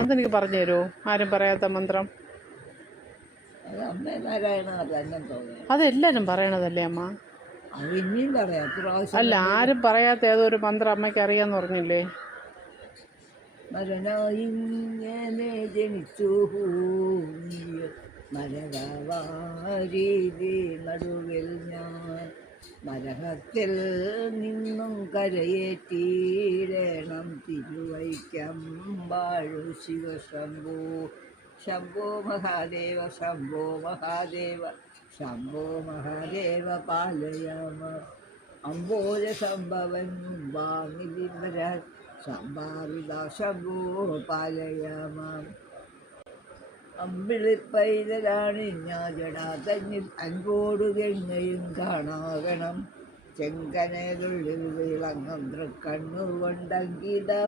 അതെനിക്ക് പറഞ്ഞു തരുമോ? ആരും പറയാത്ത മന്ത്രം. അതെല്ലാരും പറയണതല്ലേ അമ്മ? അല്ല, ആരും പറയാത്ത ഏതൊരു മന്ത്രം അമ്മയ്ക്ക് അറിയാന്ന് പറഞ്ഞില്ലേ? മരണയിങ്ങനെ ജനിച്ചു മരവാരീതി നടുവിൽ ഞാൻ മരഹത്തിൽ നിന്നും കരയേറ്റീരണം തിരുവൈക്കം വാഴു ശിവശംഭോ ശംഭോ മഹാദേവ ശംഭോ മഹാദേവ ശംഭോ മഹാദേവ പാലയാമ അംബോജ സംഭവൻ വാങ്ങിവര സംഭാവിത ശംഭോ പാലയാമ അമ്പിളിപ്പൈതലാണ് ഞാൻ ജടാതന്നിൽ അൻപോടു ഗംഗയും കാണാകണം ചെങ്കനേതുള്ളിൽ വിളങ്ങും തൃക്കണ്ണു കൊണ്ടങ്കിത